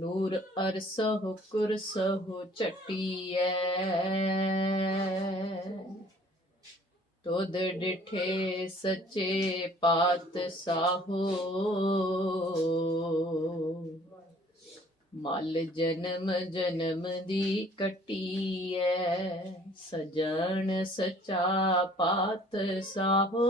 ਨੂਰ ਅਰਸਹੁ ਕੁਰਸਹੁ ਚਟੀਐ ਤੁਧ ਡਿਠੇ ਸੱਚੇ ਪਾਤ ਸਾਹੋ ਮਲ ਜਨਮ ਜਨਮ ਦੀ ਕਟੀਐ। ਸਜਣ ਸਚਾ ਪਾਤ ਸਾਹੋ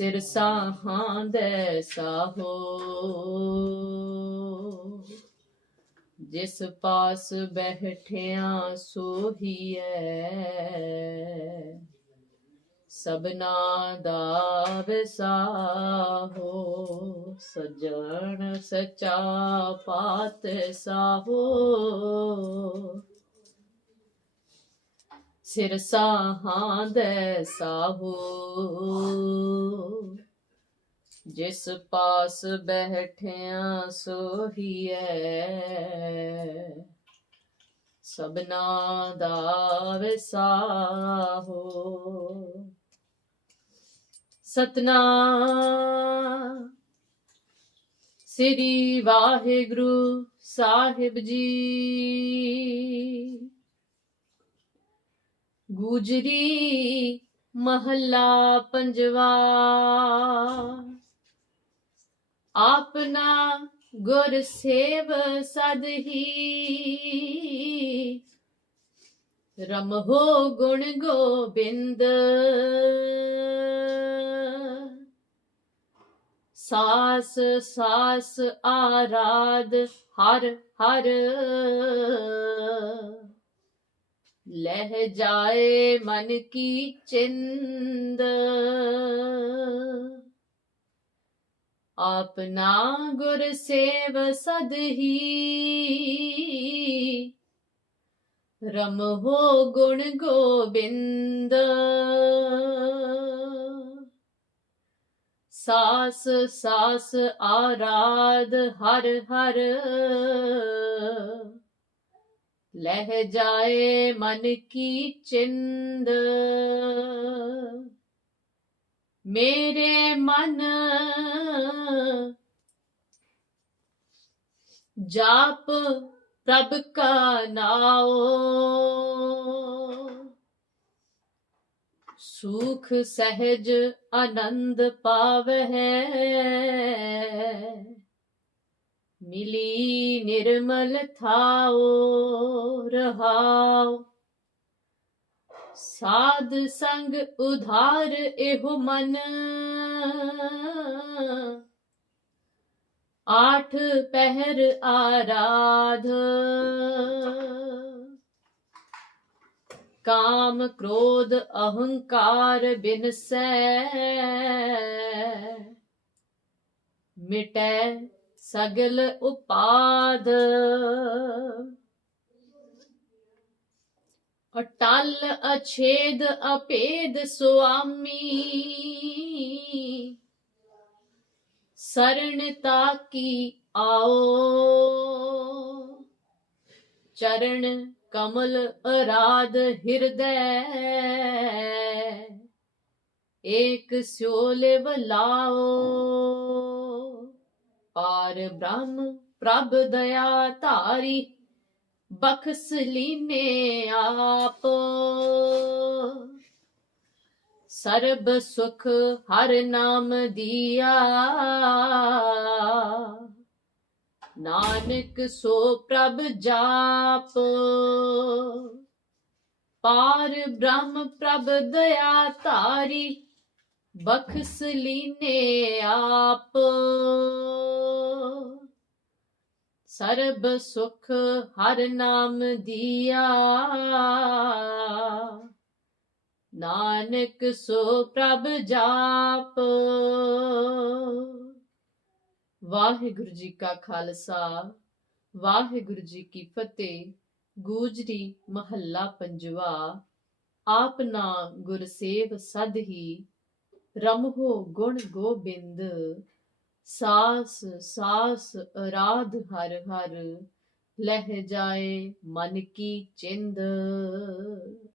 ਸਿਰ ਸਾਹਾਂ ਦੇ ਸਾਹੋ। ਜਿਸ ਪਾਸ ਬੈਠਿਆ ਸੋਹੀਐ ਸਬਨਾ ਦਾ ਵਿਸਾਹੋ। ਸਜਣ ਸਚਾ ਪਾਤ ਸਾਹੋ। ਸਿਰ ਸਾਹਾਂ ਦੇ ਸਾਹੋ। ਜਿਸ ਪਾਸ ਬੈਠਿਆ ਸੋਹੀਐ ਸਬਨਾ ਦਾ ਵਿਸਾਹੋ। ਸਤਨਾ ਸ੍ਰੀ ਵਾਹਿਗੁਰੂ ਸਾਹਿਬ ਜੀ। ਗੁਜਰੀ ਮਹੱਲਾ ਪੰਜਵਾ। ਆਪਨਾ ਗੁਰ ਸੇਵ ਸਦ ਹੀ। ਰਮਹੋ ਗੁਣ ਗੋਬਿੰਦ। ਸਾਸ ਸਾਸ ਆਰਾਧ ਹਰ ਹਰ। ਲਹਿ ਜਾਏ ਮਨ ਕੀ ਚਿੰਦ। ਆਪਣਾ ਗੁਰ ਸੇਵ ਸਦ ਹੀ। ਰਮਹੋ ਗੁਣ ਗੋਬਿੰਦ। ਸਾਸ ਸਾਸ ਆਰਾਧ ਹਰ ਹਰ। ਲਹਿ ਜਾਏ ਮਨ ਕੀ ਚਿੰਦ। ਮੇਰੇ ਮਨ ਜਾਪ ਪ੍ਰਭ ਕਾ ਨਾਉ। ਸੁਖ ਸਹਿਜ ਆਨੰਦ ਪਾਵਹਿ। ਮਿਲੀ ਨਿਰਮਲ ਥਾਓ ਰਹਾਉ। ਸਾਧ ਸੰਗ ਉਧਾਰ ਇਹੋ ਮਨ। ਆਠ ਪਹਿਰ ਆਰਾਧ। ਕਾਮ ਕ੍ਰੋਧ ਅਹੰਕਾਰ ਬਿਨਸੈ। ਮਿਟੈ ਸਗਲ ਉਪਾਦ। ਅਟਲ ਅਛੇਦ ਅਪੇਦ ਸੁਆਮੀ। ਸਰਣ ਤਾਕੀ ਆਓ। ਚਰਨ ਕਮਲ ਅਰਾਧ ਹਿਰਦੈ। ਏਕ ਸਿਓਲੇ ਬਲਾਓ ਪਾਰ ਬ੍ਰਹਮ ਪ੍ਰਭ ਦਇਆ ਧਾਰੀ ਬਖਸ ਲੀਨੇ ਆਪ। ਸਰਬ ਸੁਖ ਹਰ ਨਾਮ ਦੀਆ। ਨਾਨਕ ਸੋ ਪ੍ਰਭ ਜਾਪ। ਪਾਰ ਬ੍ਰਹਮ ਪ੍ਰਭ ਦਇਆ ਧਾਰੀ ਬਖਸ ਲੀਨੇ ਆਪ। ਸਰਬ ਸੁਖ ਹਰ ਨਾਮ ਦੀਆ। ਨਾਨਕ ਸੋ ਪ੍ਰਭ ਜਾਪ। ਵਾਹਿਗੁਰੂ ਜੀ ਕਾ ਖਾਲਸਾ, ਵਾਹਿਗੁਰੂ ਜੀ ਕੀ ਫਤਿਹ। ਗੂਜਰੀ ਮਹੱਲਾ ਪੰਜਵਾ। ਆਪ ਨਾ ਗੁਰ ਸੇਵ ਸਦ ਹੀ ਰਮਹੋ ਗੁਣ ਗੋਬਿੰਦ ਸਾਸ ਸਾਸ ਅਰਾਧ ਹਰ ਹਰ ਲਹਿ ਜਾਏ ਮਨ ਕੀ ਚਿੰਦ।